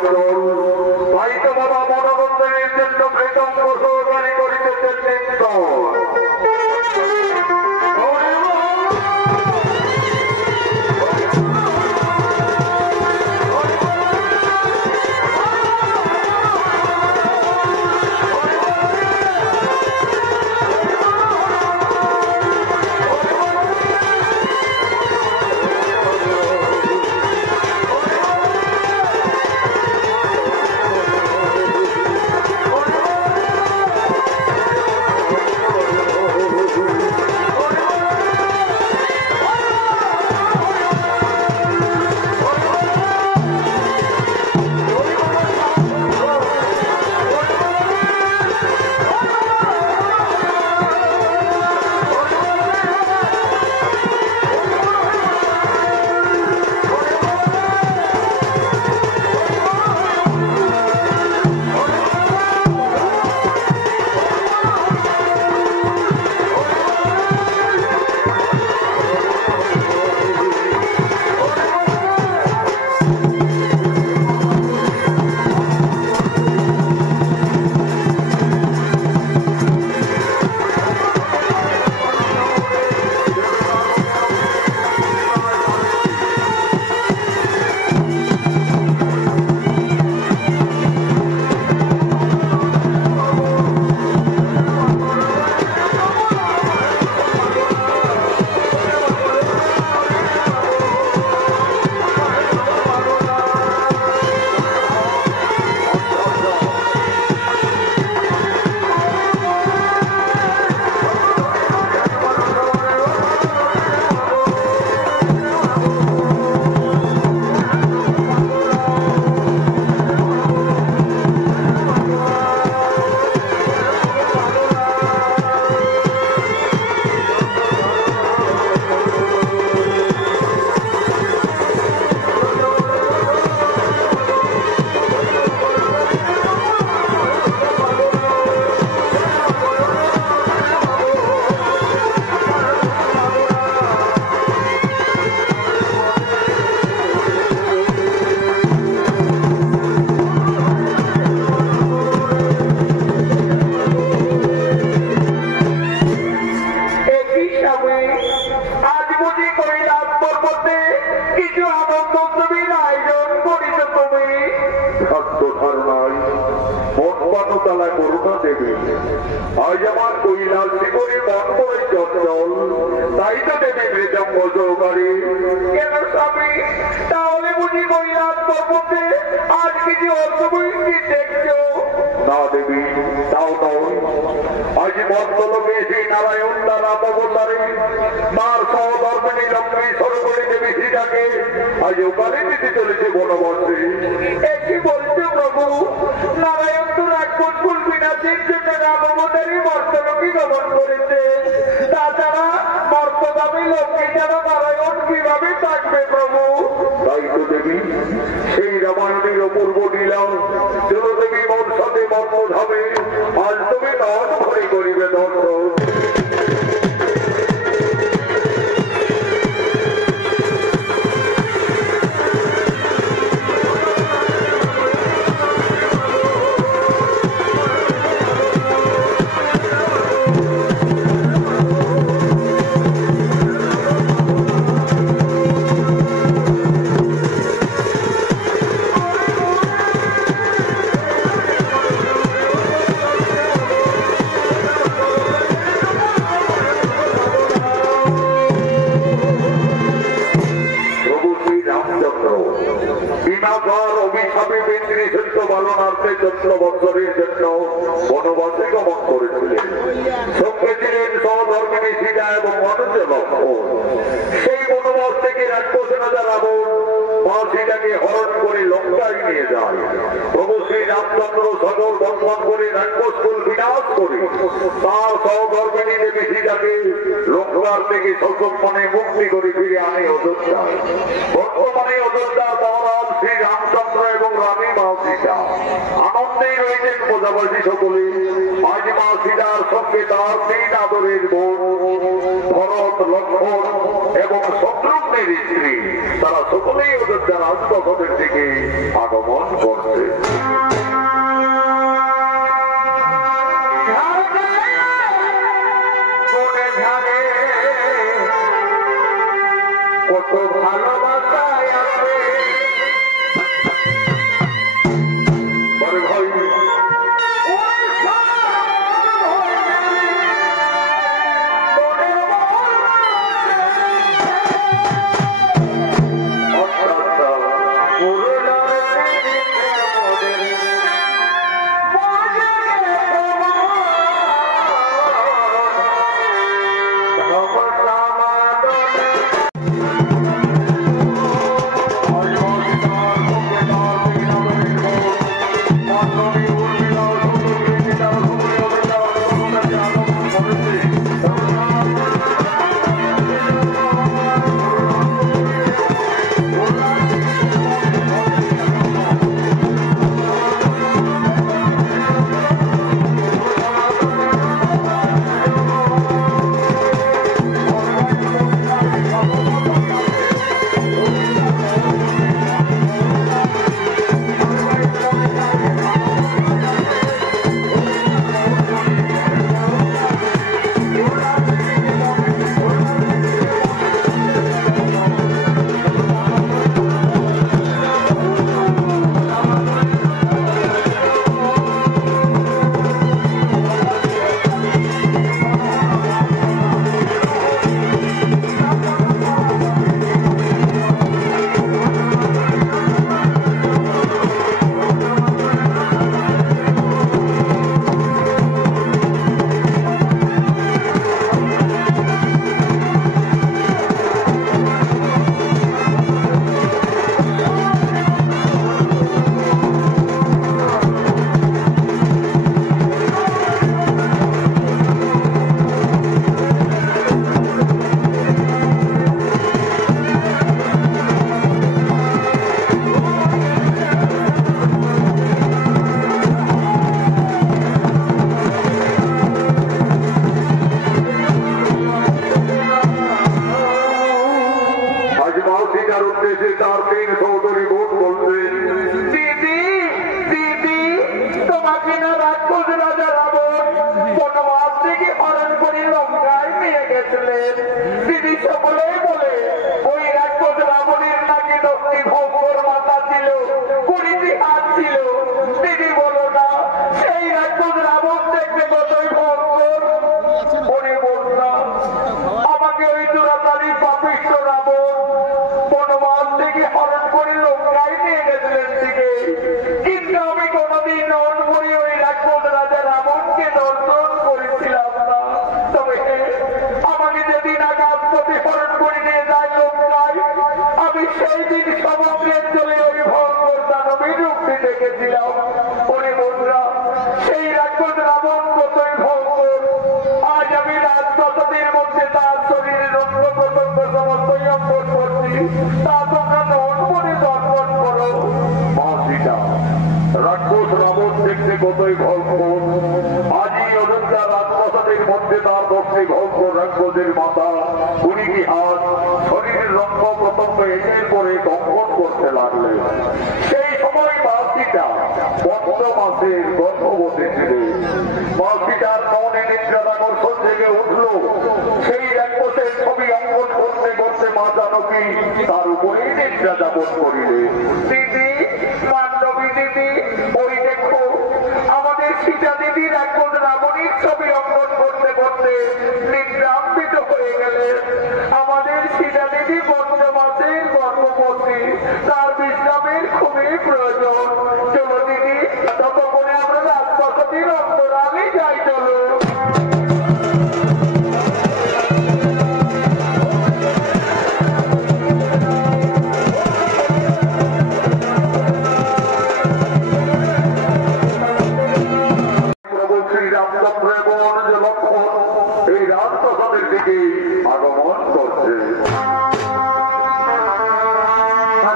চঞ্চল তাই তো বাবা মনোরঞ্জনের জন্য মৃদঙ্গ সহকারী করিতেছেন নৃত্য। ভরত লক্ষ্মণ এবং শত্রুঘ্নের স্ত্রী তারা সকলেই অযোধ্যা রাজপথের দিকে আগমন করছে। কত ভালোবাসায় আছে বড় ভাই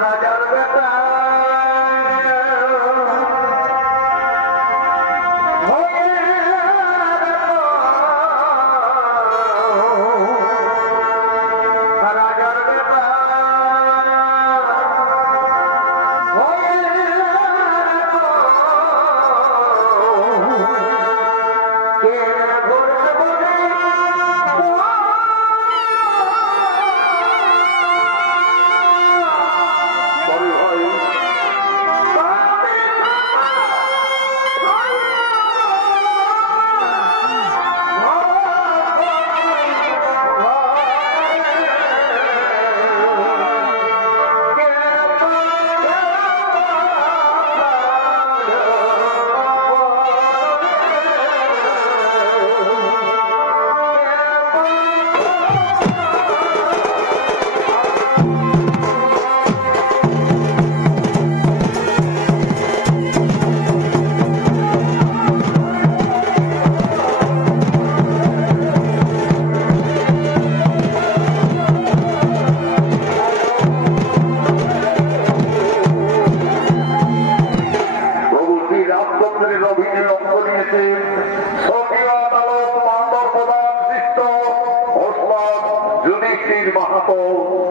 রাজার বেটা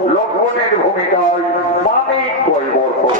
লক্ষ্মণের ভূমিকায় মানিক পরিবর্তন।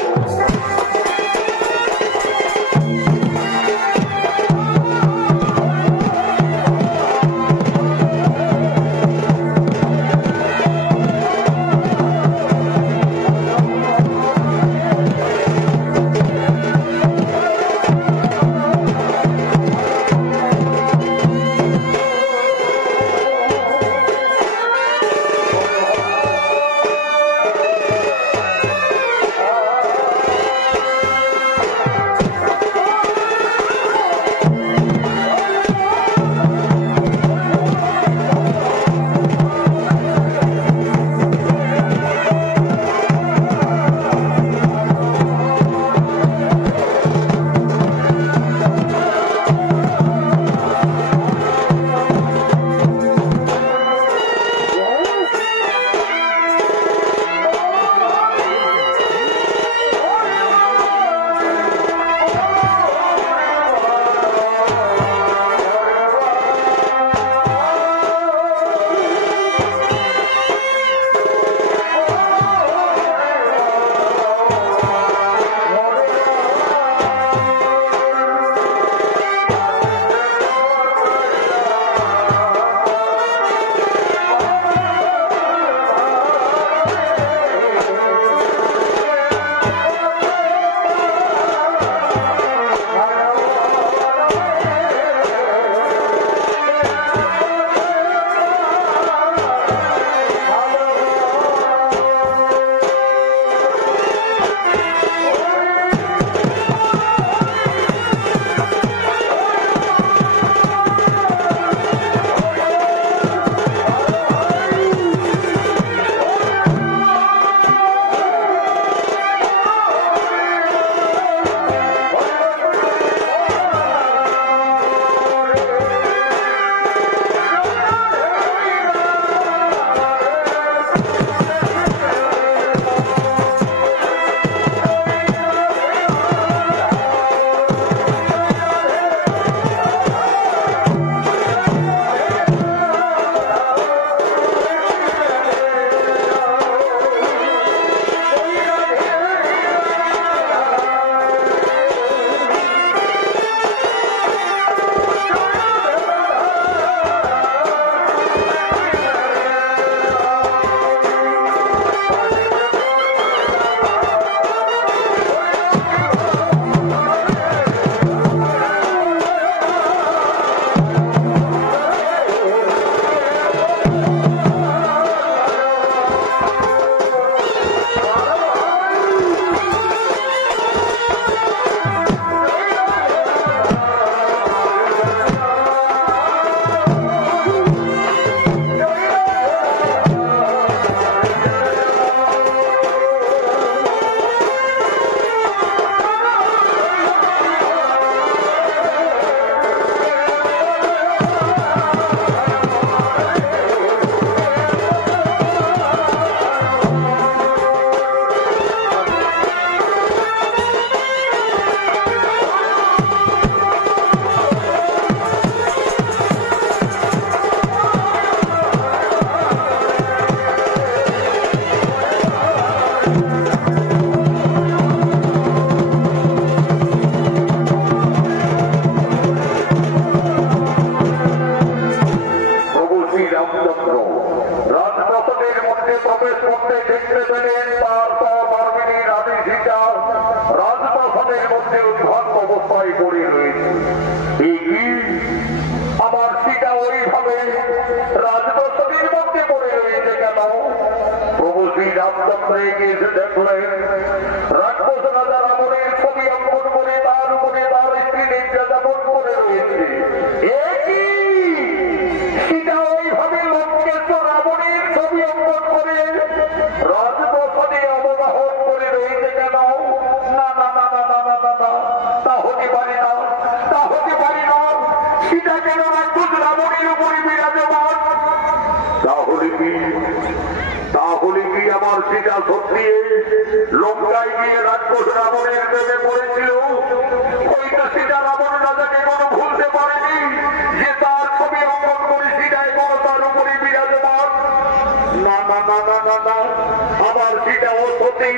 অসতী,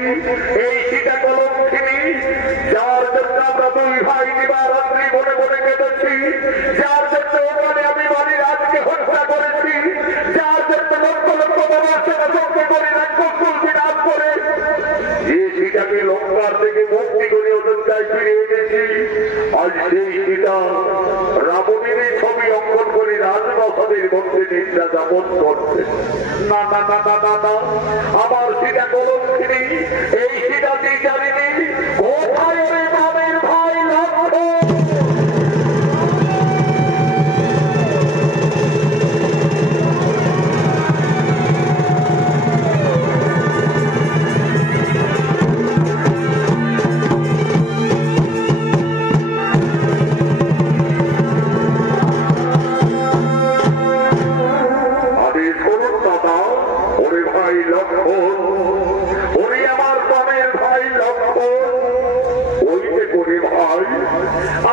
এই সীতা কলঙ্কিনী, যার জন্য আমরা দুই ভাই দিবারাত্রি মনে মনে কেটেছি, যার জন্য ওখানে আমি বাড়ির আজকে হত্যা করেছি, যার জন্য লক্ষ লক্ষ মানুষেরা চোখে করে রাক্ষসকুল বিনাশ করে যে সীতাকে লঙ্কার থেকে মুক্তি করে অযোধ্যায় ফিরে এনেছি, আজ সেই সীতা রাবণের ছবি অঙ্কন করে রাজপ্রাসাদের মধ্যে নিদ্রা যাপন করছে। না না না না না না, আমার সীতা কলঙ্কিনী, এই সীতাটি জানিনি কোথায় ওরে বাবের ভাই লক্ষ্মণ।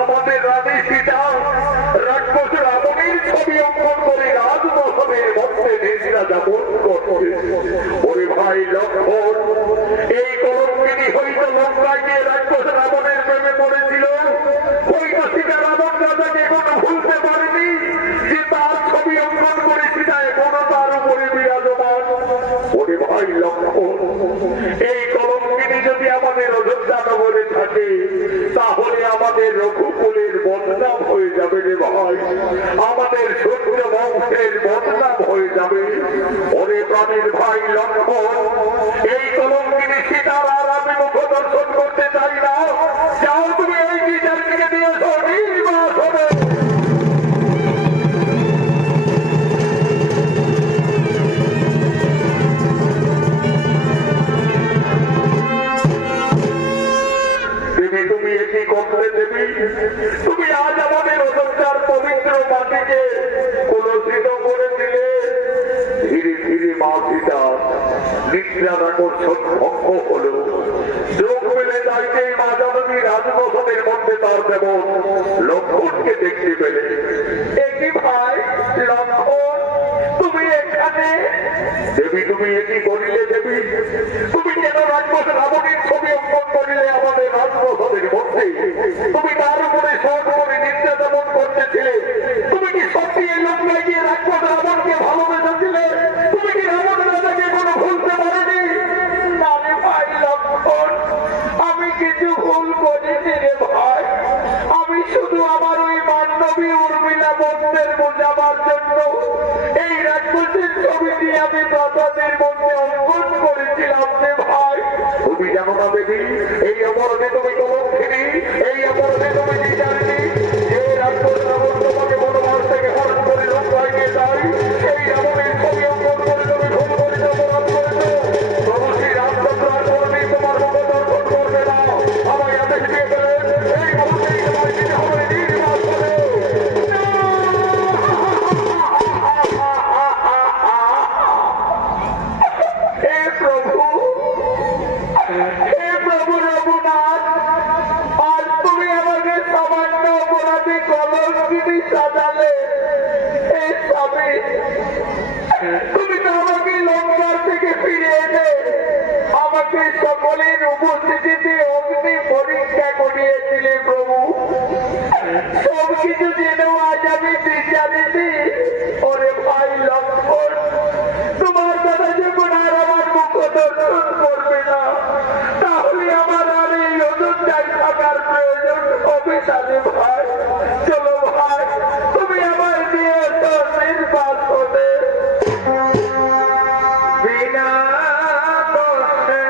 আমাদের রানী সীতা রাক্ষস রাবণের ছবি অঙ্কন করে রাজপ্রাসাদের মধ্যে নিদ্রা যাপন করছে। ওরে ভাই লক্ষ্মণ, এই কলঙ্কিনী হয়তো লঙ্কায় গিয়ে রাক্ষস রাবণের প্রেমে পড়েছিল, হয়তো সীতা রাবণ রাজাকে কোনো ভুলতে পারেনি যে তার ছবি অঙ্কন করে সীতা এখনো তার উপরে বিরাজমান। ওরে ভাই লক্ষ্মণ, এই কলঙ্কিনী যদি আমাদের অযোধ্যা নগরে থাকে তাহলে আমাদের রঘুকুলের বদনাম হয়ে যাবে রে ভাই, আমাদের সূর্য বংশের বদনাম হয়ে যাবে। ওরে প্রাণীর ভাই লক্ষ্মণ, এই কলঙ্কিনী সীতার আর আমি মুখ দর্শন করতে চাই না। যাও তুমি এই বিচারটিকে দিয়েছ নির্বাস হবে। তুমি এটি করতে দেবী, তুমি আজ আমাদের অযোধ্যার পবিত্র মাটিকে কলুষিত করে দিলে। ধীরে ধীরে মা সীতা নিদ্রার আকর্ষণ ভঙ্গ হল। চোখ মেলে যাইতেই মা জননী রাজপ্রাসাদের মধ্যে তার দেবন লক্ষ্মণকে দেখতে পেলে। এটি ভাই লক্ষ্মণ, তুমি এখানে? দেবী তুমি এটি করিলে দেবী? তুমি কেন রাক্ষস রাবণের ছবি অঙ্কন করিলে আমাদের রাজপ্রাসাদের মধ্যে? তুমি তার উপরে শোক করে নিদ্রা যাপন করতেছিলে। তুমি কি সত্যি এই লঙ্কায় গিয়ে রাক্ষস রাবণকে ভালোবেসেছিলে? তুমি কি রাবণ রাজাকে কোনো ভুলতে পারেনি? না রে ভাই লক্ষ্মণ, আমি কিছু ভুল করিনি রে ভাই। আমি শুধু আমার ওই মান্ডবী উর্মিলা বন্ধের বোঝাবার জন্য এই রাক্ষসের ছবিটি আমি প্রাসাদের মধ্যে অঙ্কন করেছিলাম রে ভাই। তুমি জানো না দেবী, এই অপরাধে তুমি কলঙ্কিনী, এই অপরাধে তুমি বিচারিনি। যে রাক্ষস রাবণ তোমাকে বনবাস থেকে হরণ করে লঙ্কায় নিয়ে যায়, সেই রাবণের ছবি অঙ্কন করে তুমি ভুল করেছ, অপরাধ করেছ। প্রভু শ্রী রামচন্দ্র আর কোনদিন তোমার মুখ দর্শন করবে না। আমায় আদেশ দিয়ে গেলেন এই মুহূর্তেই তোমায় দিতে হবে নির্বাস করে। হে প্রভু, হে প্রভু রঘুনাথ, আজ তুমি আমাকে সামান্য অপরাধী কলঙ্কিনী সাজালে। হে স্বামী, তুমি তো আমাকে লঙ্কার থেকে ফিরে এনে আমাকে সকলের উপস্থিতিতে অগ্নি পরীক্ষা করিয়েছিলে প্রভু। সবকিছু জেনেও আজ আমি বিচারিছি। ওরে ভাই লক্ষ্মণ, তোমার দাদা যখন আর আমার মুখ দর্শন করবে না, তাহলে আমার আর এই অযোধ্যায় থাকার প্রয়োজন হবে না রে ভাই। চলো ভাই, তুমি আমায় নিয়ে এসো নির্বাস হতে। বিনা দোষে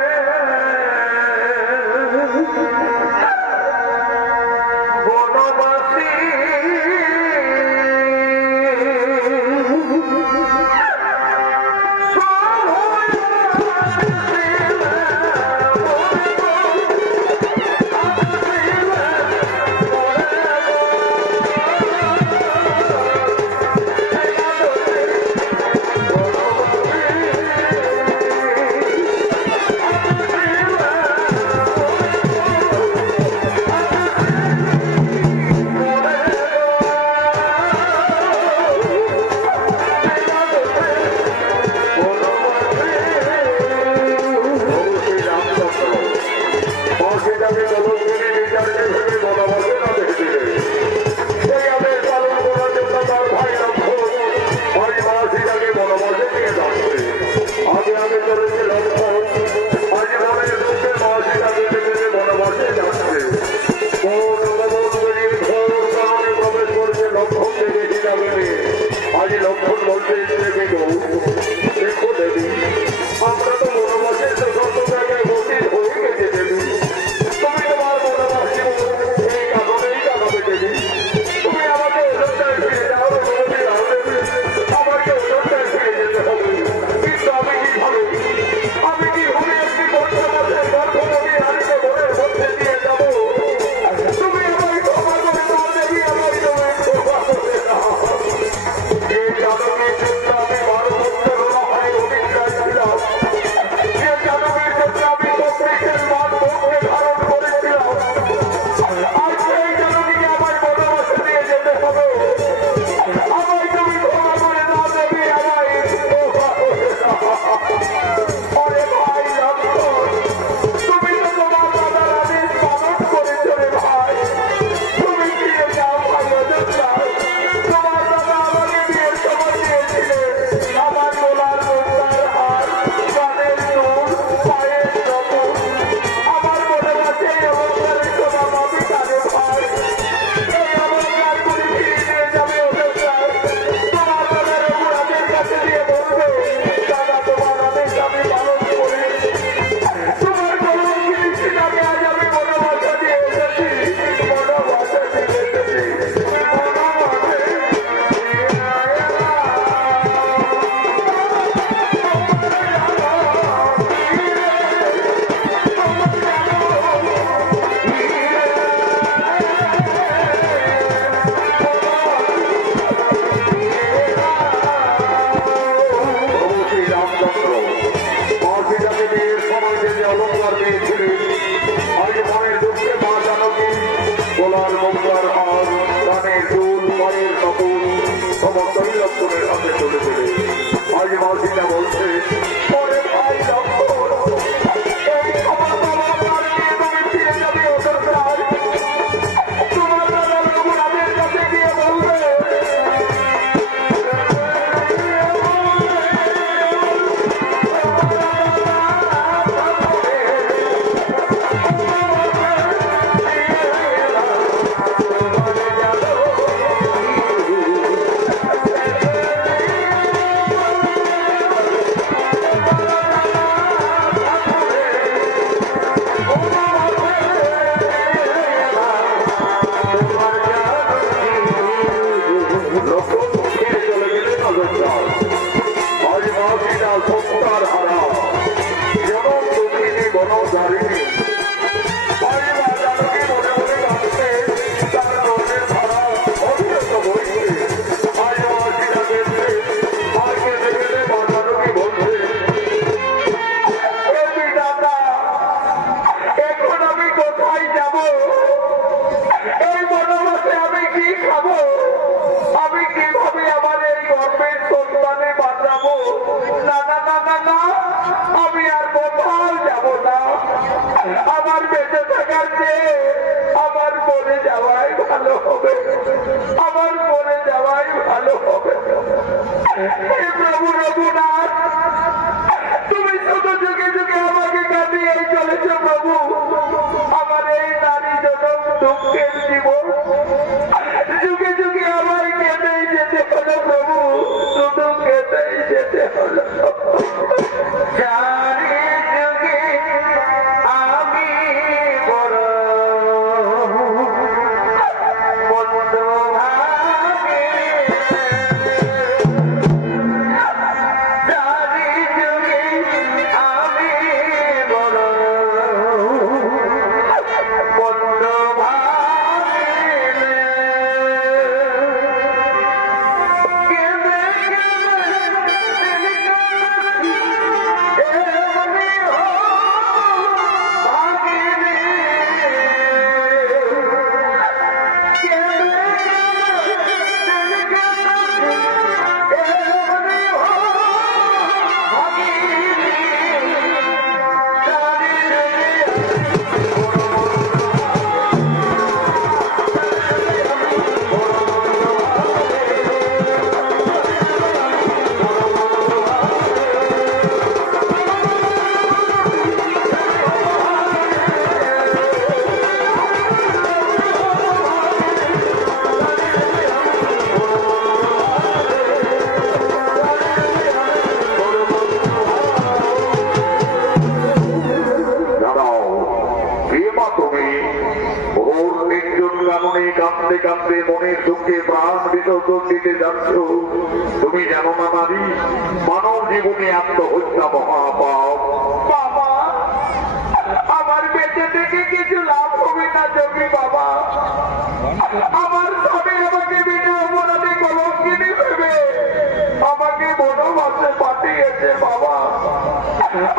কোনো জারিনি আমার বেঁচে থাকার চেয়ে আমার মরে যাওয়াই ভালো হবে, আমার মরে যাওয়াই ভালো হবে। হে প্রভু রঘুনাথ, তুমি শুধু যুগে যুগে আমাকে কাটিয়ে চলেছ প্রভু। আমার এই নারী জনম দুঃখের জীবন যুগে যুগে আমার কেটেই যেতে হলো প্রভু, শুধু কেটেই যেতে হলো। কাঁদতে কাঁদতে মনের দুঃখে প্রাণ বিসর্জন দিতে যাচ্ছ। তুমি জানো না নারী, মানব জীবনে আত্মহত্যা মহাপাপ। বাবা, আমার বেঁচে থেকে কিছু লাভ হবে না যোগী বাবা। আমার স্বামী আমাকে বিনা অপরাধে কলঙ্কিনী ভেবে আমাকে বনবাসে পাঠিয়েছে বাবা।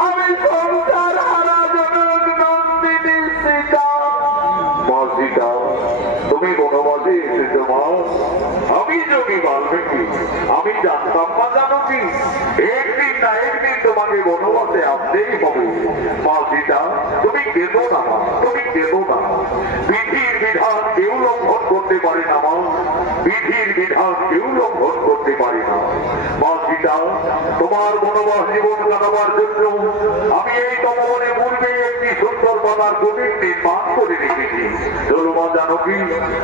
আমি সংসার হারা জনক নন্দিনী সীতা। মা সীতা, তুমি বনবাসে এসেছ মা? আমি যোগী বাল্মীকি, আমি জানতাম না জানো কি একদিন না একদিন তোমাকে বনবাসে আসতেই হবে। মা সীতা, তুমি কেঁদো না মা, তুমি কেঁদো না। বিধির বিধান কেউ লঙ্ঘন করতে পারে না মা, বিধির বিধান কেউ লঙ্ঘন করতে পারে না। মা সীতা, তোমার বনবাস জীবন কাটাবার জন্য আমি এই তমবনে পূর্বে একটি সুন্দর পাতার কুটির নির্মাণ করে রেখেছি। চলো মা জানকী,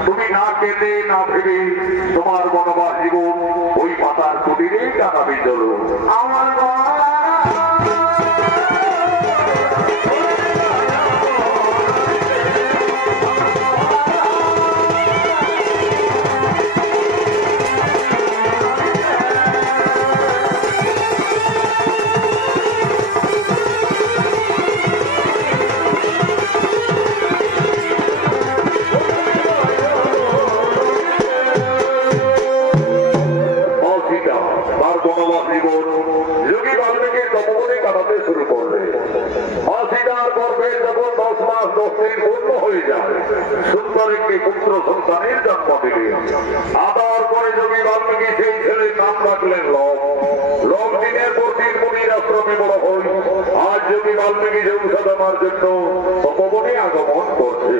তুমি না কেঁদে না ভেবে তোমার বনবাস জীবন ওই পাতার কুটিরেই কাটাবে। চলো আমার সুন্দর একটি পুত্র সন্তানের জন্ম দিলেন। আদার পরে যোগী বাল্মীকি সেই ছেলের নাম রাখলেন লব। লব দিনের পর দিন মুনির আশ্রমে বড় হই। আজ যোগী বাল্মীকি যোগ সাধনার জন্য তপবনে আগমন করছে।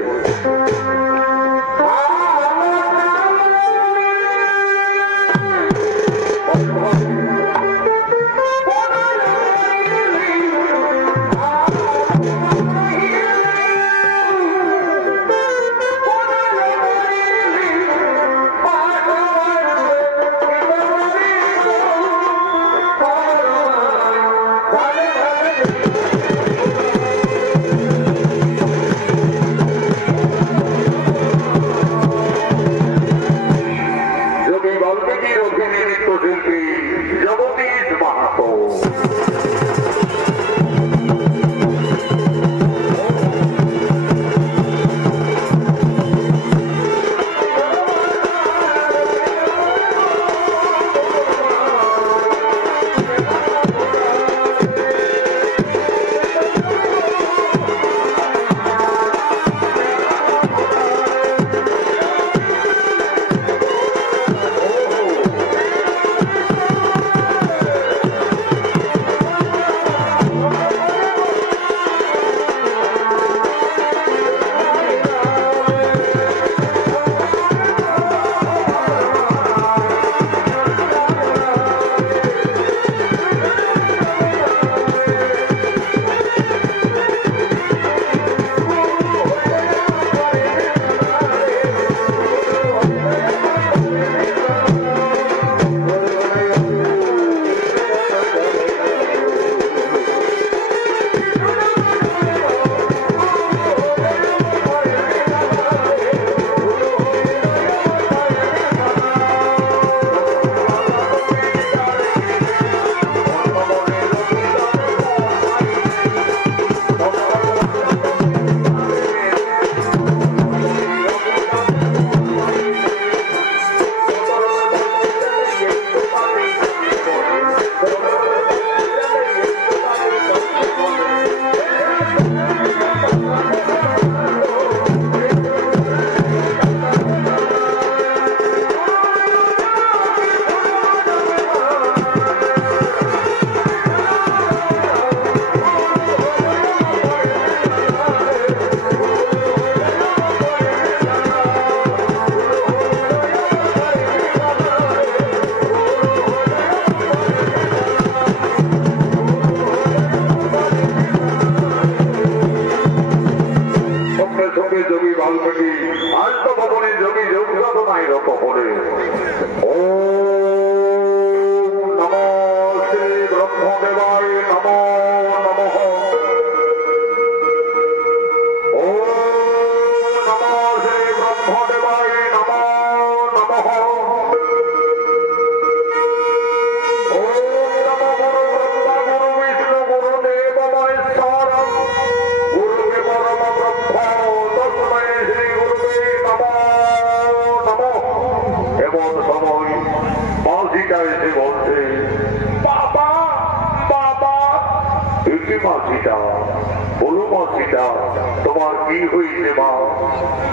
তোমার কি হয়েছে মা?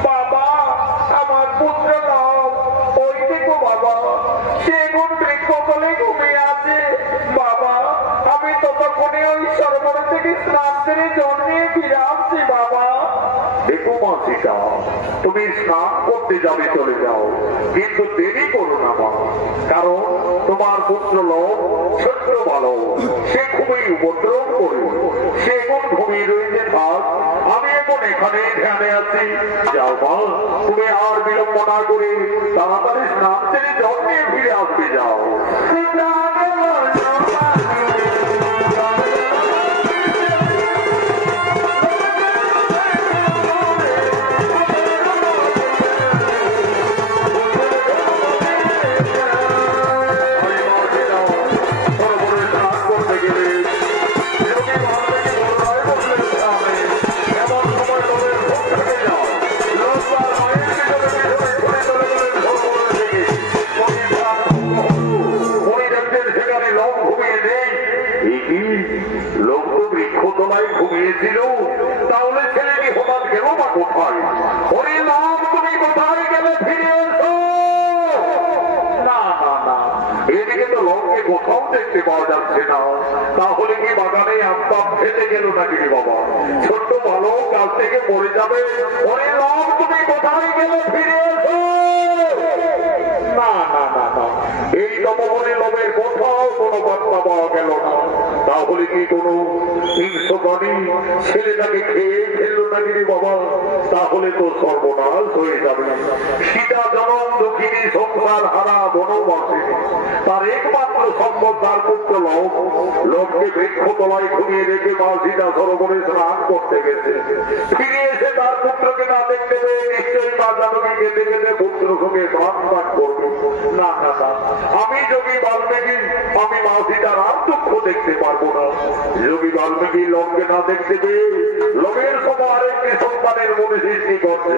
বাবা, আমার পুত্র নাম ওই দেখো বাবা, সেগুন বৃক্ষ বলে ঘুমিয়ে আছে। বাবা, আমি ততক্ষণে ওই সরোবর থেকে স্নান করে জল নিয়ে ফিরে আসছি বাবা। দেখো মা সীতা, তুমি স্নান করতে যাবে চলে যাও, কিন্তু দেরি করো না মা, কারণ তোমার পুত্র লোক ছোট্ট বালক, সে খুবই উপদ্রব করে, সে এখন ঘুমিয়ে রয়েছে। থাক, আমি এখন এখানে ধ্যানে আছি। যাও মা, তুমি আর বিলম্ব না করে তাড়াতাড়ি স্নান সেরে জল নিয়ে ফিরে আসবে। যাও। ঘুমিয়েছিল, তাহলে ছেলেটি হঠাৎ গেল বা কোথায়? হরি নাম, তুমি কোথায় গেলে? ফিরে এসো। না না না, এদিকে তো লোককে কোথাও দেখতে পাওয়া যাচ্ছে না। তাহলে কি বাগানে আমপাম ফেটে গেল নাকি রে বাবা? ছোট্ট ভালো কাল থেকে পড়ে যাবে। হরি নাম, তুমি কোথায় গেলে? ফিরে এসো। না না না না, এই তপবনে লোভের কোথাও কোনো বার্তা পাওয়া গেল না। তাহলে কি কোনো হিংস্র প্রাণী ছেলেটাকে খেয়ে ফেললো নাকি রে বাবা? তাহলে তো সর্বনাশ হয়ে যাবে। সীতা জনম দক্ষিণী সংসার হারা বনবাসী, তার একমাত্র সম্পদ তার পুত্র লোক। লোককে বৃক্ষ তলায় ঘুমিয়ে রেখে মা সীতা সরোবরে স্নান করতে গেছে। ফিরে এসে তার পুত্রকে না দেখতে পেয়ে নিশ্চয়ই মা জানকী কেঁদে কেঁদে পুত্র সঙ্গে প্রাণ পাঠ করবে। না না না, আমি যোগী বাল্মীকি, আমি মা সীতার আর দুঃখ দেখতে পারবো না। যোগী বাল্মীকি লোককে না দেখতে পেয়ে লোকের সময় আরেকটি সন্তানের মনে সৃষ্টি করছে।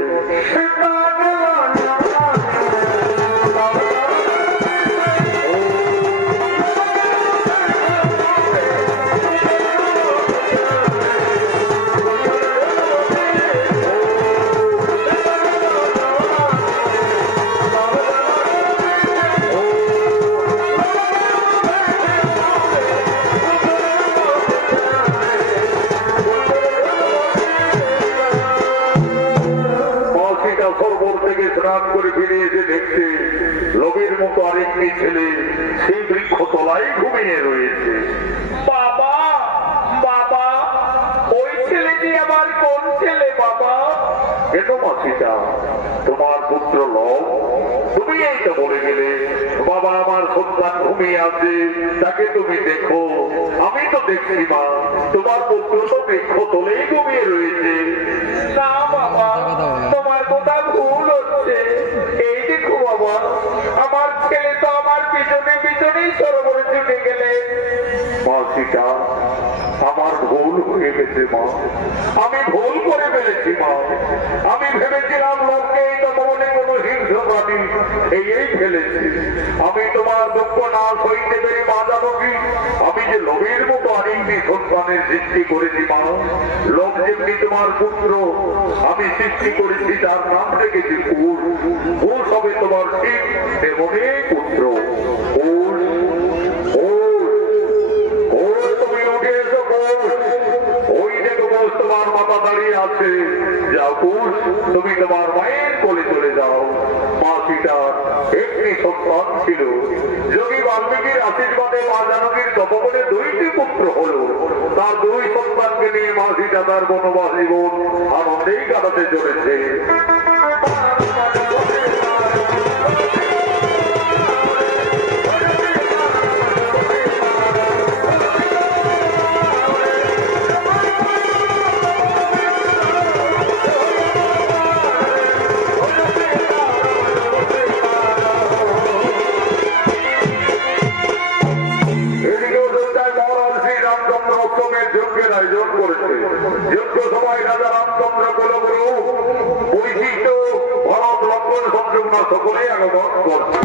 স্নান করে ফিরে এসে দেখতে লোভের মতো আরেকটি ছেলে সেই বৃক্ষ তলায় ঘুমিয়ে রয়েছে। বাবা, বাবা, ওই ছেলেটি আবার কোন ছেলে বাবা? কেন মা সীতা, তোমার পুত্র লোভ। তুমি এই তো বলে গেলে বাবা আমার সন্তান ঘুমিয়ে আছে, তাকে তুমি দেখো। আমি তো দেখছি মা, তোমার পুত্র তো বৃক্ষ তলেই ঘুমিয়ে রয়েছে। না বাবা, তোমার কথা ভুল হচ্ছে। এই দেখো বাবা, আমার ছেলে তো আমার পিছনে পিছনেই সরোবরে ছুটে গেলে। মা সীতা, আমার ভুল হয়ে গেছে মা, আমি ভুল করে ফেলেছি মা। আমি ভেবেছিলাম লোককে এই তপবনে কোনো হিংস্র প্রাণী এই ফেলেছি। আমি তোমার দুঃখ না সইতে পেরে মা জানকী, আমি যে লোভের মতো আরেকটি সন্তানের সৃষ্টি করেছি মা। লোক যেমনি তোমার পুত্র আমি সৃষ্টি করেছি, তার নাম রেখেছি কুশ। কুশ হবে তোমার ঠিক তেমনি পুত্র। তুমি উঠে এসো কুশ। ওই দেখো কুশ তোমার মাথা দাঁড়িয়ে আছে। যাও কুশ, তুমি তোমার মায়ের কোলে চলে যাও। মা সীতার একটি সন্তান ছিল। যোগী বাল্মীকির আশীর্বাদে মা জানকীর তপবনে 2টি পুত্র হলো। তার 2 সন্তানকে নিয়ে মা সীতা তার বনবাস জীবন আনন্দেই কাটাতে চলেছে। আয়োজন করেছে যজ্ঞ সভায় রাজা রামচন্দ্র কুলগুরু বৈশিষ্ট্য ভরত লক্ষ্মণ শত্রুঘ্ন সকলেই আগমন করছে।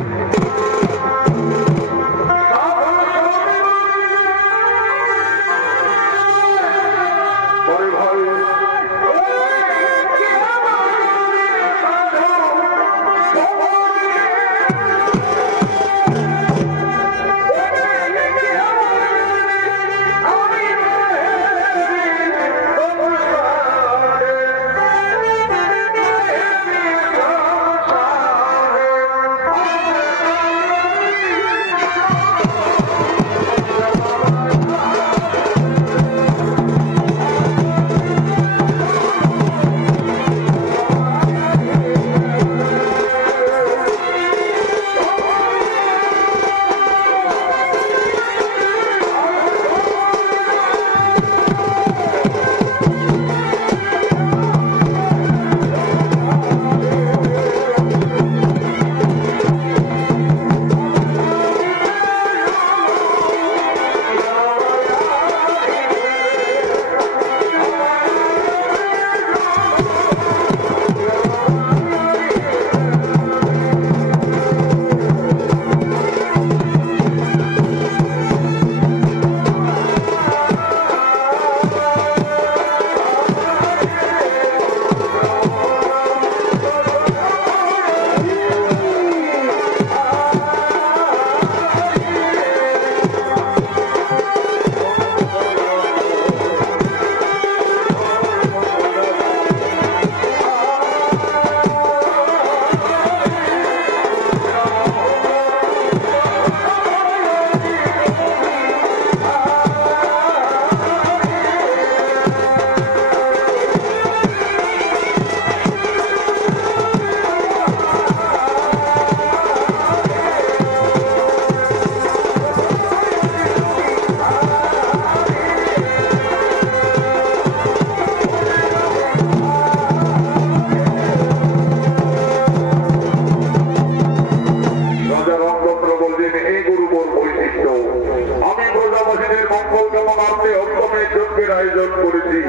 আয়োজন করেছি।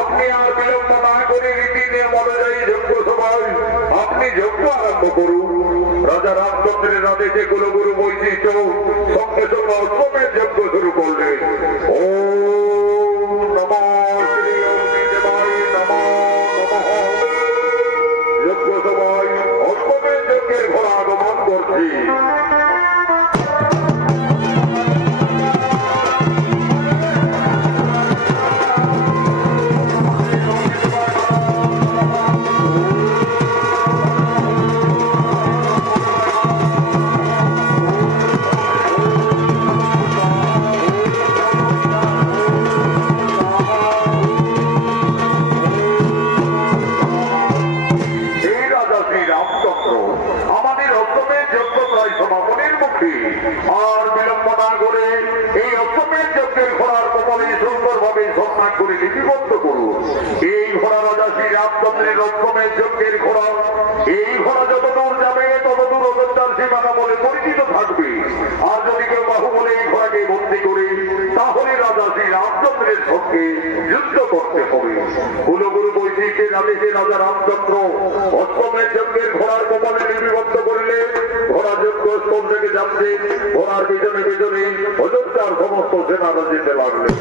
আপনি আর বিলম্ব না করে রীতি নিয়ম অনুযায়ী যজ্ঞ সভায় আপনি যজ্ঞ আরম্ভ করুন। রাজা রামচন্দ্রের আদেশে কুলগুরু বৈশিষ্ট্য সঙ্গে সঙ্গে অষ্টমের যজ্ঞ শুরু করলেন। ওম নমঃ শ্রী অগ্নিদেবায় নমঃ নমঃ। যজ্ঞ সভায় অষ্টমের যজ্ঞের ঘোড়া আগমন করছি। আর বিলম্ব না করে এই অষ্টমের যজ্ঞের ঘোড়ার কপালে সুন্দরভাবে সম্মান করে লিপিবদ্ধ করুন। এই ঘোড়া রাজা শ্রী রামচন্দ্রের অষ্টমের যজ্ঞের ঘোড়া। এই ঘোড়া যতদূর যাবে ততদূর অযোধ্যার সীমানা বলে পরিচিত থাকবে। আর যদি কেউ বাহু বলে এই ঘোড়াকে বন্দী করে তাহলে রাজা শ্রী রামচন্দ্রের সঙ্গে যুদ্ধ করতে হবে। কুলগুরু বৈশিষ্ট্যের আদেশে রাজা রামচন্দ্র অষ্টমের যজ্ঞের ঘোড়ার কপালে লিপিবদ্ধ করলে ঘোড়া যজ্ঞ কোন থেকে যাচ্ছে, ঘোড়ার পিছনে পিছনে অযোধ্যার সমস্ত সেনারা যেতে লাগলেন।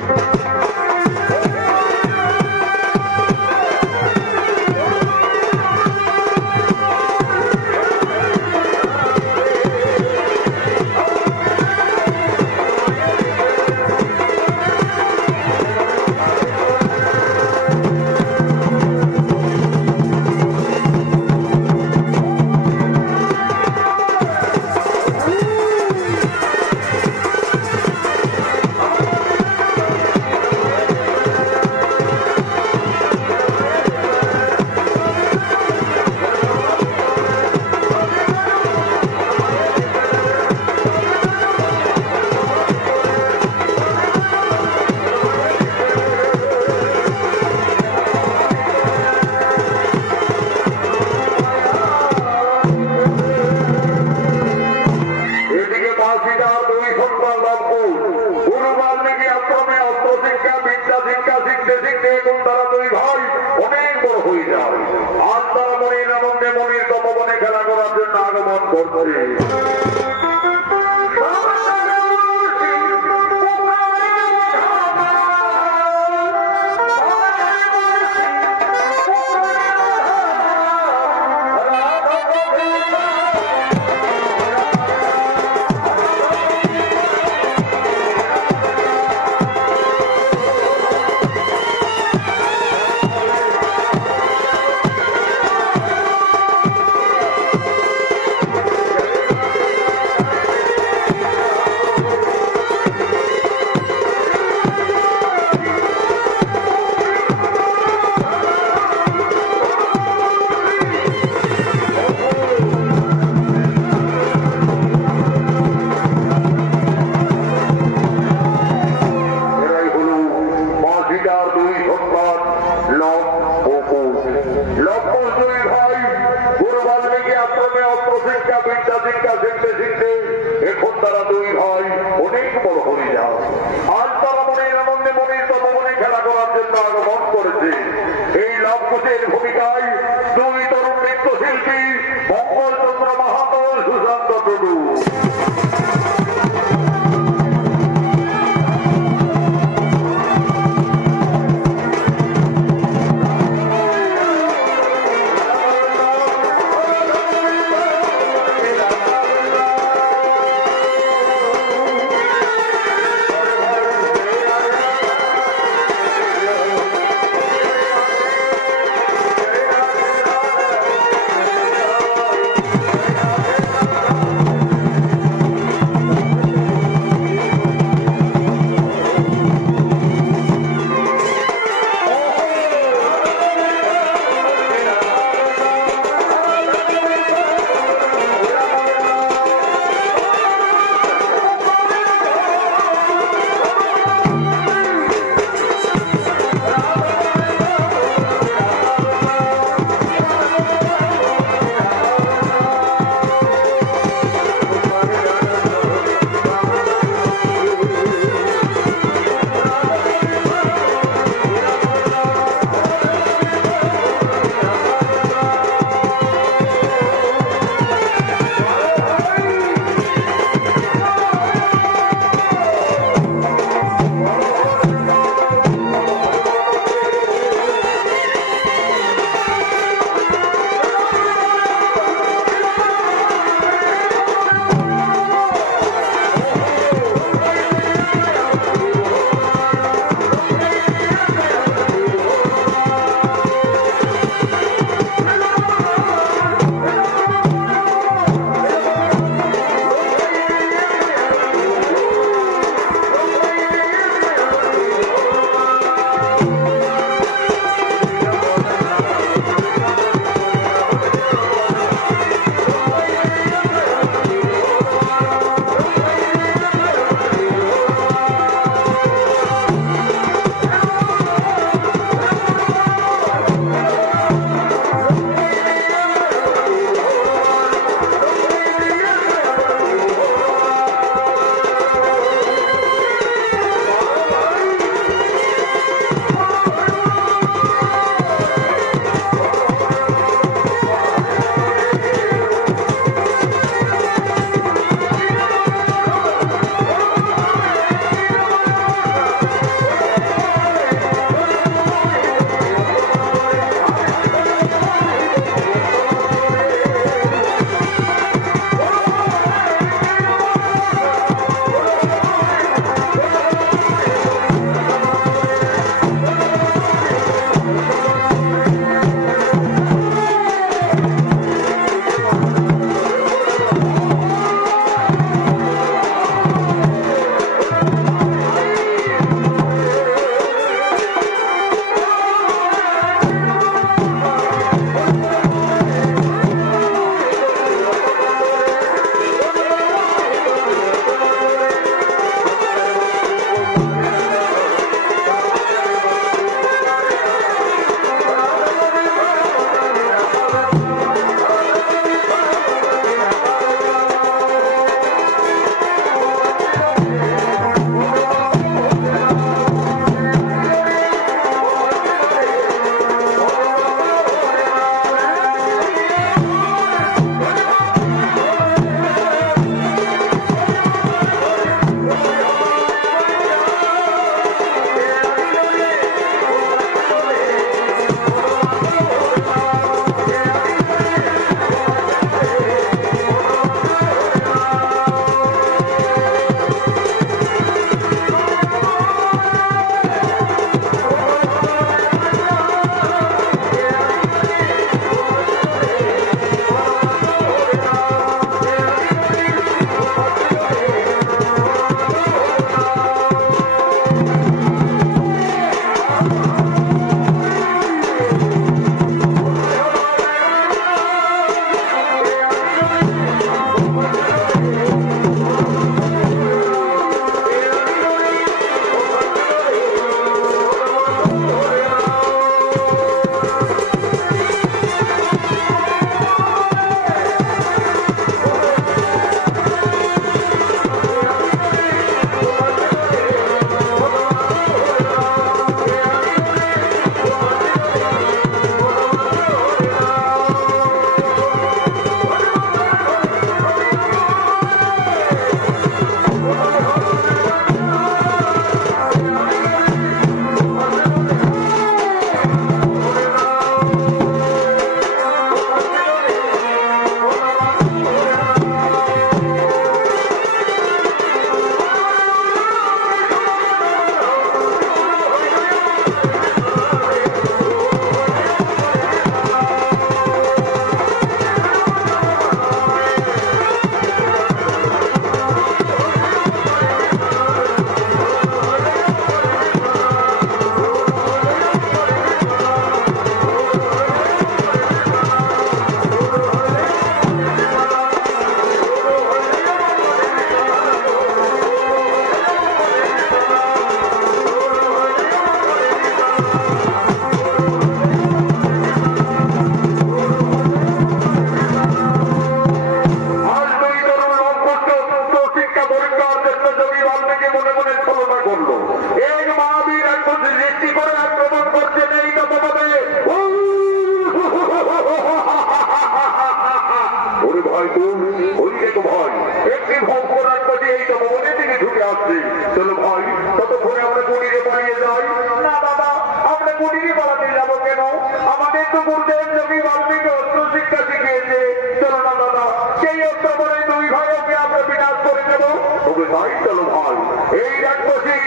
এই রাক্ষসী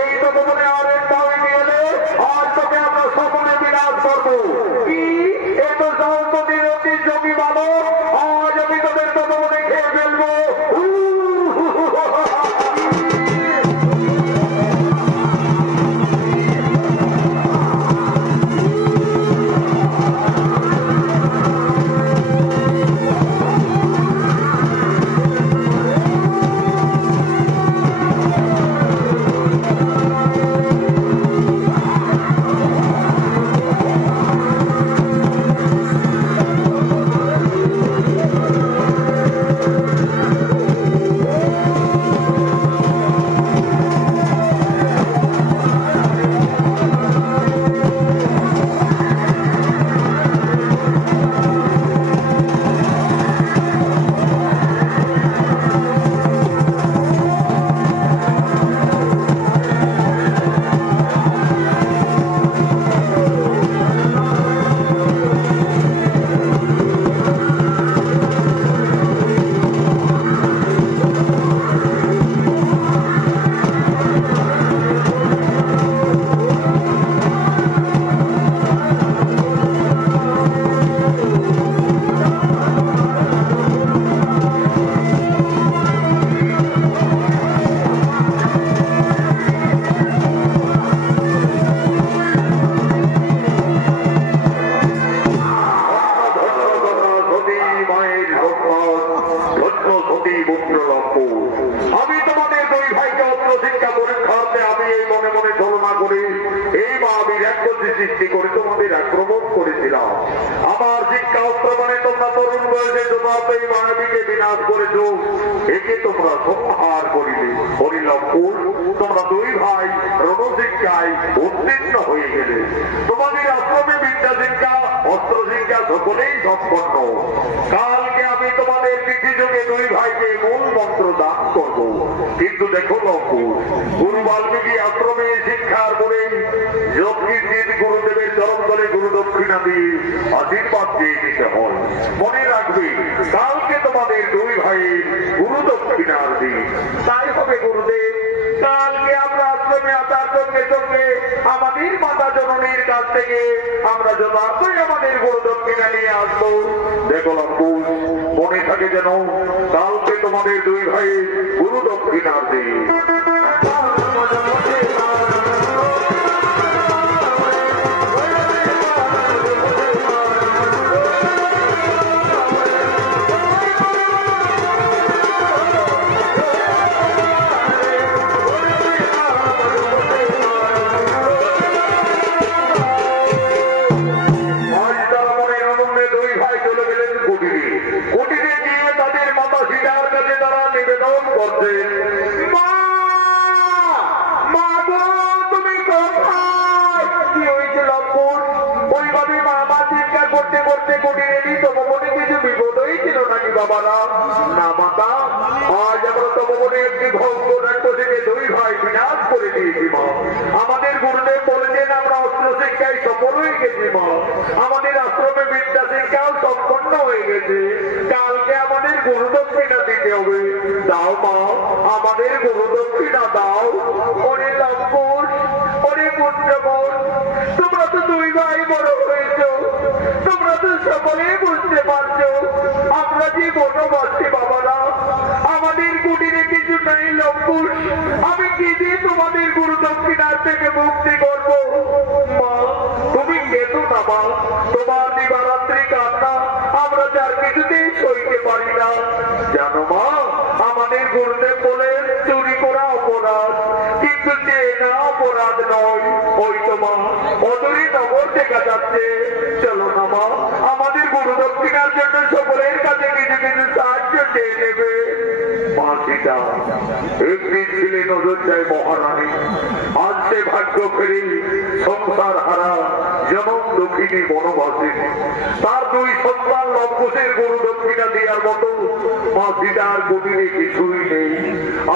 এই তপবনে আর একটাও এগিয়ে এলে আজ তোকে আমরা সকলে বিনাশ করবো। কি এত সহজতির অতি জমি বালক, আজ আমি তোদের তপবনে খেয়ে ফেলবো। সৃষ্টি করে তোমাদের আক্রমণ করেছিলাম। আমার শিক্ষা অস্ত্র মানে তোমরা তরুণ বয়সে তোমাদের মানবীকে বিনাশ করেছ, একে তোমরা সংহার করিলে। হরিলম্পুর তোমরা দুই ভাই রণশিক্ষায় উত্তীর্ণ হয়ে গেলে। তোমাদের আশ্রমে বিদ্যা শিক্ষা অস্ত্র শিক্ষা সকলেই সম্পন্ন। কালকে আমি তোমাদের পিঠি যোগে দুই ভাইকে মূল মন্ত্র দান করবো। কিন্তু দেখো লম্পুর, গুরু বাল্মীকি আশ্রমে শিক্ষার পরে যজ্ঞিত গুরুদেবের চরণ তলে গুরু দক্ষিণা দিয়ে আশীর্বাদ দিয়ে দিতে হয়। মনে রাখবে কালকে তোমাদের দুই ভাই গুরু দক্ষিণার দিন। তাই হবে গুরুদেব, কালকে আমরা আশ্রমে আসার সঙ্গে সঙ্গে আমাদের মাতা জননীর কাছ থেকে আমরা যথার্থই আমাদের গুরু দক্ষিণা নিয়ে আসবো। দেখো লম্পুর, মনে থাকে যেন কালকে তোমাদের দুই ভাই গুরু দক্ষিণার দিন। আমাদের গুরুদেব বলেছেন আমরা অস্ত্র শিক্ষায় সফল হয়ে গেছি মা। আমাদের আশ্রমে বিদ্যা শিক্ষাও সম্পন্ন হয়ে গেছে। কালকে আমাদের গুরু দক্ষিণা দিতে হবে। দাও মা, আমাদের গুরু দক্ষিণা দাও। ওরে লম্পুর, ওরে পুত্রবোন, তোমরা তো দুই ভাই বড় হয়েছ, তোমরা তো সকলেই বুঝতে পারছো আমরা যে বনবাসী বাবারা, আমাদের কুটিরে কিছু নাই লম্পুর। আমি কি দিয়ে তোমাদের গুরু দক্ষিণার থেকে মুক্তি করবো? মা তুমি কেতো না মা, তোমার দিবারাত্রি কান্না আমরা যার কিছুতেই সইতে পারি না। জানো মা, আমাদের গুরুদেব বলে চুরি করা অপরাধ, কিন্তু যে না অপরাধ নয়। ওই তো মা অদূরই নগর দেখা যাচ্ছে। চলো না মা, আমাদের গুরু দক্ষিণার জন্য সকলের কাছে কিছু কিছু সাহায্য চেয়ে নেবে। মা সীতা একদিন ছিলেন অযোধ্যায় মহারানী, আজ সে ভাগ্য ফেরি সংসার হারা জনম দক্ষিণী বনবাসী। তার দুই সন্তান লবকুশের গুরু দক্ষিণা দেওয়ার মতো মা সীতার কুটিরে কিছুই নেই।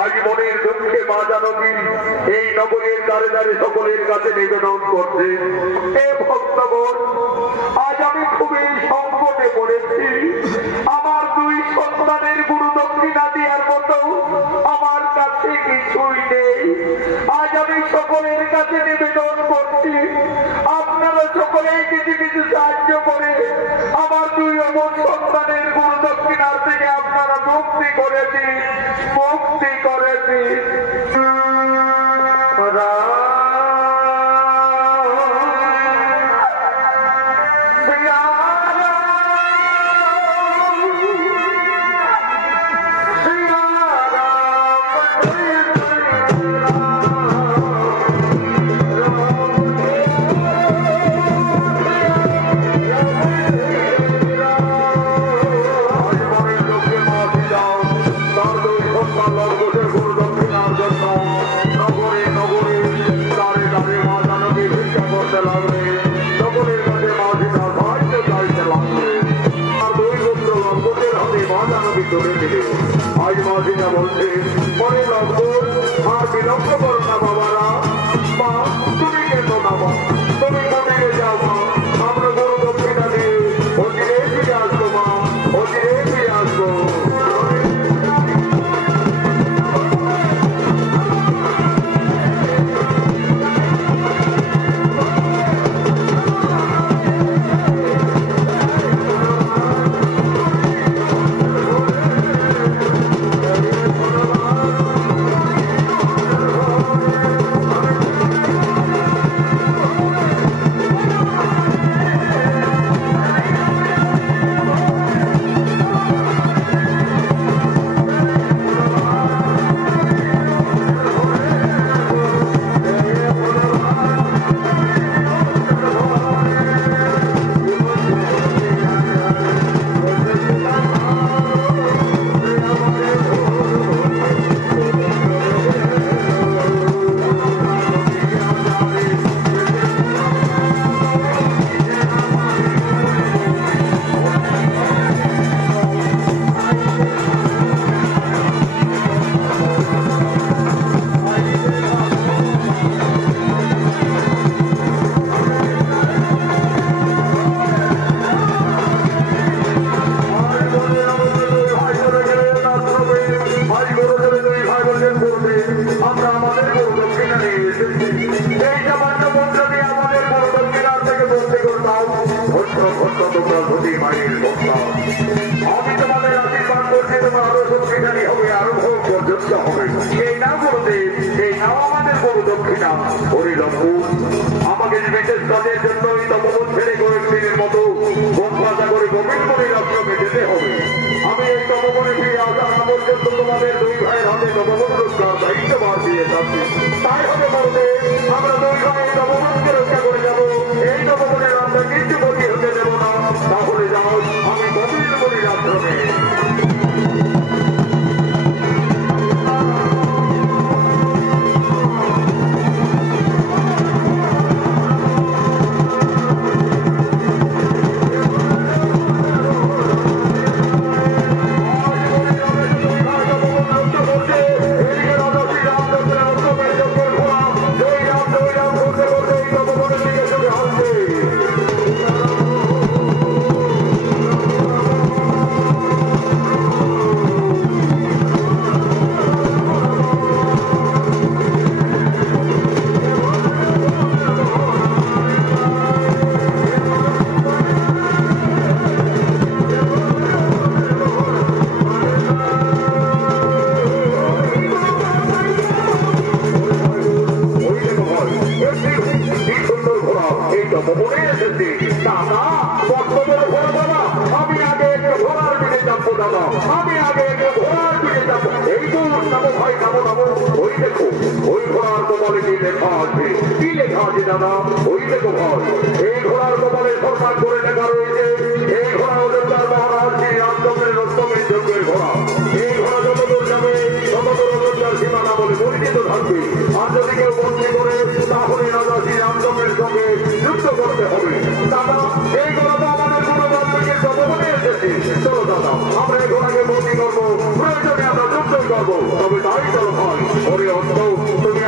আজ মনের দুঃখে মা জানকী এই নগরের দ্বারে দ্বারে সকলের কাছে নিবেদন করছে, হে ভক্তগণ, আজ আমি খুবই সংকটে পড়েছি। আমার দুই সন্তানের গুরু দক্ষিণা দেওয়ার মতো আমার কাছে কিছুই কিছুই নেই। আজ আমি সকলের কাছে নিবেদন করছি, আপনারা সকলেই কিছু কিছু সাহায্য করে আমার দুই অমর সন্তানের গুরু দক্ষিণার থেকে আপনারা মুক্তি করেছি, মুক্তি করেছি। আজ মাঝিরা বলছে মনে লঙ্ঘন আর বিলম্ব করো না বাবারা। মা তুমি কেন না মা, তুমি মন্দিরে যাও মা, আমরা গুরু দক্ষিণা দিয়ে অচিরে ফিরে আসবো মা, অচিরে ফিরে আসবো। আমি তোমাদের আশীর্বাদ করছি, তোমার আরো শক্তিশালী হবে, আরো ভোগ পর্যন্ত হবে। এই নাও গুরুদেব, এই নাও আমাদের গুরু দক্ষিণা। হরিলম্বু আমাকে বিশেষ কাজের জন্য এই তপবন ছেড়ে কয়েকদিনের মতো বনবাসা করে গোবিন্দপুরের আশ্রমে যেতে হবে। আমি এই তপবনে ফিরে আসা পর্যন্ত তোমাদের দুই ভাইয়ের হাতে তপবন রক্ষার দায়িত্বভার দিয়ে যাচ্ছি। তাই হবে গুরুদেব, আমরা দুই ভাই তপবনকে রক্ষা করে যাবো। এই তপবনের আমরা কিছু ক্ষতি হতে দেব না। তাহলে যাও আমি গোবিন্দপুরের আশ্রমে।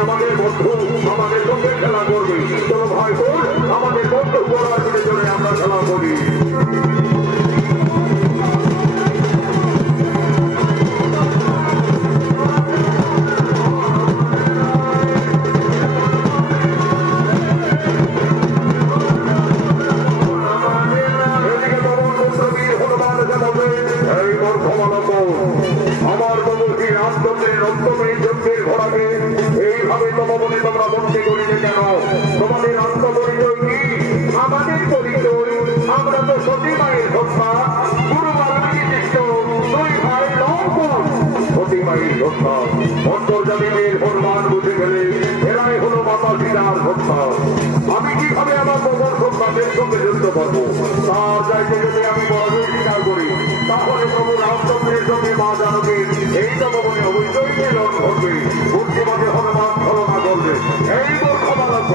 আমাদের বন্ধু আমাদের সঙ্গে খেলা করবে। চলো ভাই বোন, আমাদের বন্ধু করবো। তার চাইতে যদি আমি বড়দের স্বীকার করি তাহলে প্রভু রামচন্দ্রের সঙ্গে মা জানকীর এই তপবনে অবশ্যই মিলন ঘটবে। বুদ্ধিমতী হনুমান ছলনা করবে। এই মূর্খ বালক,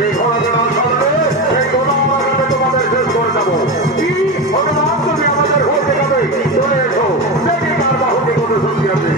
এই ঘোড়াকে না ছাড়লে এই ঘোড়া আমাকে তোমাদের শেষ করে যাবো। কি হনুমান তুমি আমাদের ঘর দেখাবে? চলে এসো, দেখি কার বাহুকে কত শক্তি আছে।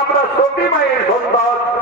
আমরা সতী মায়ের সন্তান।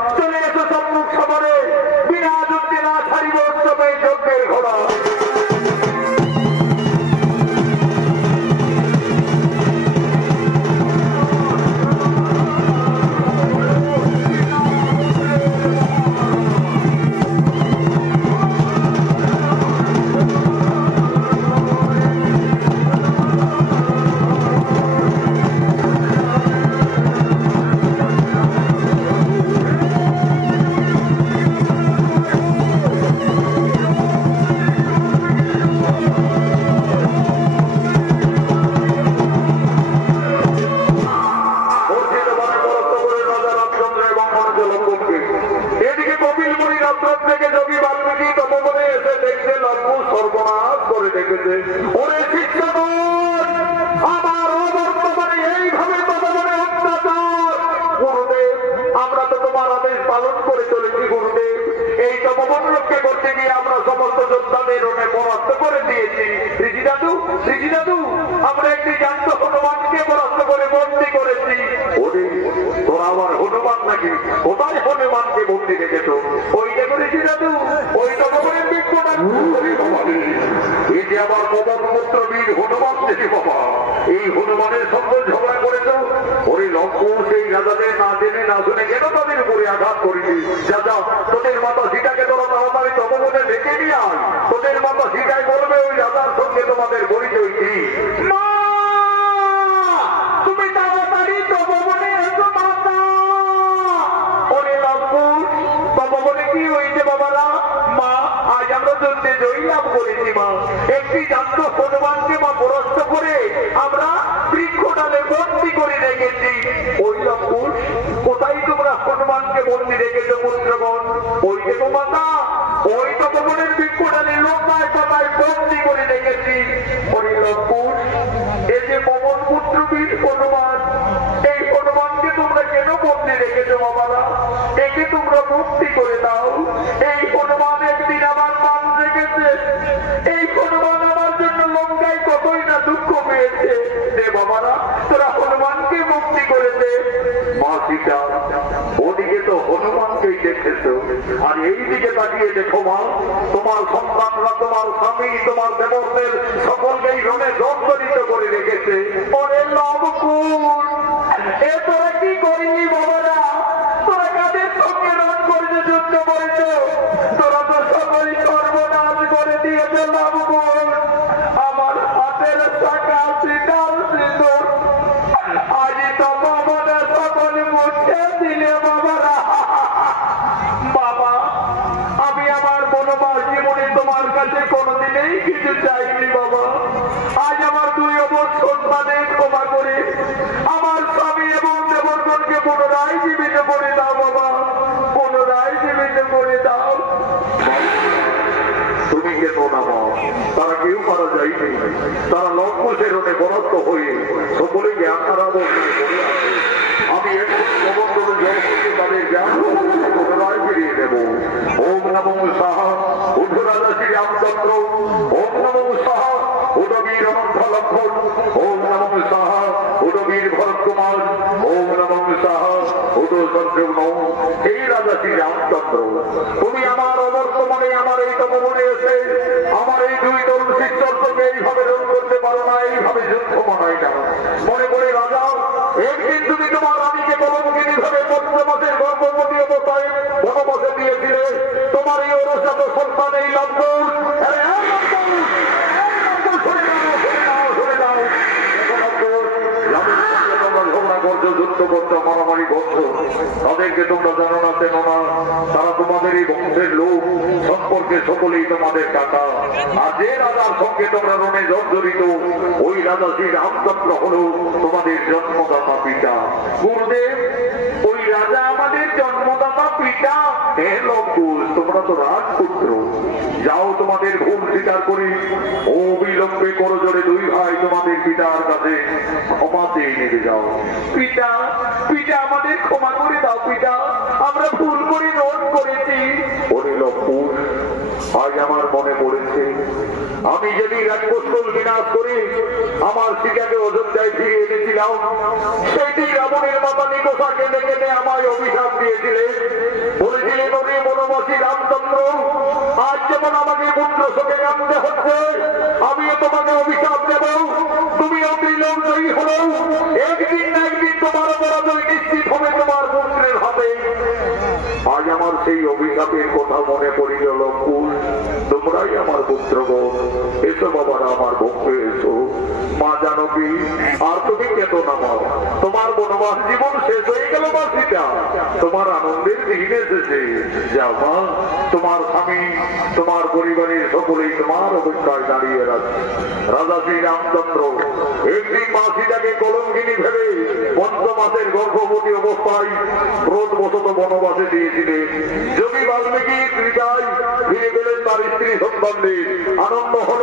রেখেছে। ওরে শিক্ষাগণ, আমার অবর্তমানে এইভাবে তপবনে অত্যাচার। গুরুদেব, আমরা তো তোমার আদেশ পালন করে চলেছি গুরুদেব। এই তপবন রক্ষা করতে গিয়ে আমরা সমস্ত যোদ্ধাদের ওনে পরাস্ত করে দিয়েছি। ঋষি দাদু, আমরা একটি জান্ত হনুমানকে পরাস্ত করে বন্দী করেছি। ওরে, তোরা আবার হনুমান নাকি? কোথায় হনুমানকে বন্দী রেখেছ? ওই দেখো ঋষি দাদু, ওই তপবনের বিক্ষটা। এই যে আমার পবনপুত্র বীর হনুমান দেখি বাবা, এই হনুমানের সঙ্গে ঝগড়া করেছ। ওই লঙ্কুশ সেই রাজাদের না জেনে না শুনে কেন তাদের উপরে আঘাত করিনি? যা তোদের মাতা সীতাকে তোরা তাড়াতাড়ি তপবনে রেখে নিয়ে আয়। তোদের মাতা সীতাই বলবে ওই রাজার সঙ্গে তোমাদের পরিচয় কি। মা, তুমি তাড়াতাড়ি তপবনে এসো মাতা। ওরে লঙ্কুশ, তপবনে কি হয়েছে বাবারা? মা, আজ আমরা যুদ্ধে জয়ী লাভ করেছি মা। একটি জান্ত হনুমানকে মা পরাস্ত করে আমরা বৃক্ষডালে বন্দী করে রেখেছি। ওই লঙ্কুশ, কোথায় তোমরা হনুমানকে বন্দী রেখেছো পুত্রগণ? ওই দেখো মাতা, ওই তপবনের বৃক্ষডালে লতায় পাতায় বন্দী করে রেখেছি। ওই লঙ্কুশ, এই যে পবন পুত্র বীর হনুমান, এই হনুমানকে তোমরা কেন বন্দী রেখেছো বাবারা? একে তোমরা মুক্তি করে দাও। এই হনুমান একদিন আমার পান রেখেছে। এই হনুমান আমার জন্য লঙ্কায় কতই না দুঃখ পেয়েছে। দে বাবারা, তোরা হনুমানকে মুক্তি করে দে। মা সীতা, ওদিকে তো হনুমানকেই দেখেছ, আর এই দিকে তাকিয়ে দেখো মা, তোমার সন্তানরা, তোমার স্বামী, তোমার দেবরদের সকলকেই রণে জর্জরিত করে রেখেছে। ওরে লবকুশ, এ তোরা কি করিনি বাবারা? তোরা কাদের সঙ্গে রণ করেছে, যুদ্ধ করেছ? তোরা তো সকলই সর্বনাশ করে দিয়েছে লবকুশ। আমার হাতের শাখা সীতার সিঁদুর আজ তপবনে সকল মুছে দিলে বাবারা। বাবা, আমি আমার বনবাস জীবনে তোমার কাছে কোনোদিনেই কিছু চাইনি বাবা। আজ আমার দুই অবর সন্তানের ক্ষমা করে আমার স্বামী এবং দেবরগণকে পুনরায় জীবিত করে দাও বাবা, পুনরায় জীবিত করে দাও। তুমি কেন না মা? তারা কেউ মারা যায়নি। তারা লঙ্কুশের রণে পরাস্ত হয়ে সকলেকে আকারা বর্ষণে করে আছে। আমি একটু সমগ্র জগৎকে তাদের জ্ঞান পুনরায় ফিরিয়ে দেব। ওম নমো সাহা উদ্ধ রাজা শ্রী রামচন্দ্র। ওম নমো সাহা উদবীর অনন্ত লক্ষণ। ওম নমো সাহা উদবীর ভরত কুমার। ওম নমো সাহা উদ সঞ্জীবন। এই রাজা শ্রী রামচন্দ্র, তুমি আমার অবর্তমানে আমার এই তপবনে এসে আমার এই দুই তরুণ শিষ্যর সঙ্গে এইভাবে রোধ করতে পারো না, এইভাবে যুদ্ধ মানাই না। মনে করে রাজা, একদিন তুমি তোমার রানীকে কলমকিনী ভাবে পদ্ম মাসের গর্ভবতী অবস্থায় বনবাসে দিয়েছিলে। তোমার এই অনুসাত সন্তান এই লঙ্কুশ, যুদ্ধ করছো, মারামারি করছো, তাদেরকে তোমরা জানো না, চেনো না। তারা তোমাদের এই বংশের লোক, সম্পর্কে সকলেই তোমাদের কাকা। আর যে রাজার সঙ্গে তোমরা রণে জর্জরিত, ওই রাজা শ্রী রামচন্দ্র হল তোমাদের জন্মদাতা পিতা। গুরুদেব, ওই রাজা আমাদের জন্মদাতা পিতা। হে লঙ্কুশ, তোমরা তো রাজপুত্র। যাও, তোমাদের ভুল স্বীকার করি অবিলম্বে করজোড়ে দুই ভাই তোমাদের পিতার কাছে ক্ষমা চেয়ে নিয়ে যাও। পিতা, পিতা, আমাদের ক্ষমা করে দাও পিতা, আমরা ভুল করে রণ করেছি। ওরে লঙ্কুশ, আজ আমার মনে পড়েছে, আমি যেদিন রাজকৌশল বিনাশ করে আমার সীতাকে অযোধ্যায় ফিরিয়ে এনেছিলাম, সেইটি রাবণের মাতা নিকষা কেঁদে কেঁদে আমায় অভিশাপ দিয়েছিলেন। বলেছিলেন, ওরে বনবাসী রামচন্দ্র, আজ যেমন আমাকে পুত্র শোকে কাঁদতে হচ্ছে, আমিও তোমাকে অভিশাপ দেব। তুমিও ত্রিলোকজয়ী হলো, একদিন না একদিন তোমার পরাজয় নিশ্চিত হবে তোমার পুত্রের হাতে। আজ আমার সেই অভিশাপের কথা মনে পড়িল লঙ্কুশ। তোমরাই আমার পুত্রগণ, এসো বাবারা, আমার পক্ষে এসো। মা জানকী, আর তুমি কেন নামাও? তোমার বনবাস জীবন শেষ হয়ে গেল মা সীতা, তোমার আনন্দের দিন এসেছে। যাও মা, তোমার স্বামী, তোমার পরিবারের সকলেই তোমার অপেক্ষায় দাঁড়িয়ে রাখে। রাজা শ্রী রামচন্দ্র একদিন মা সীতাকে কলঙ্কিনী ভেবে পঞ্চমাসের গর্ভবতী অবস্থায় ক্রোধবশত বনবাসে দিয়েছিলেন। যোগী বাল্মীকি কৃপায় ফিরে গেলেন তার স্ত্রী সন্তানদের। আনন্দ হল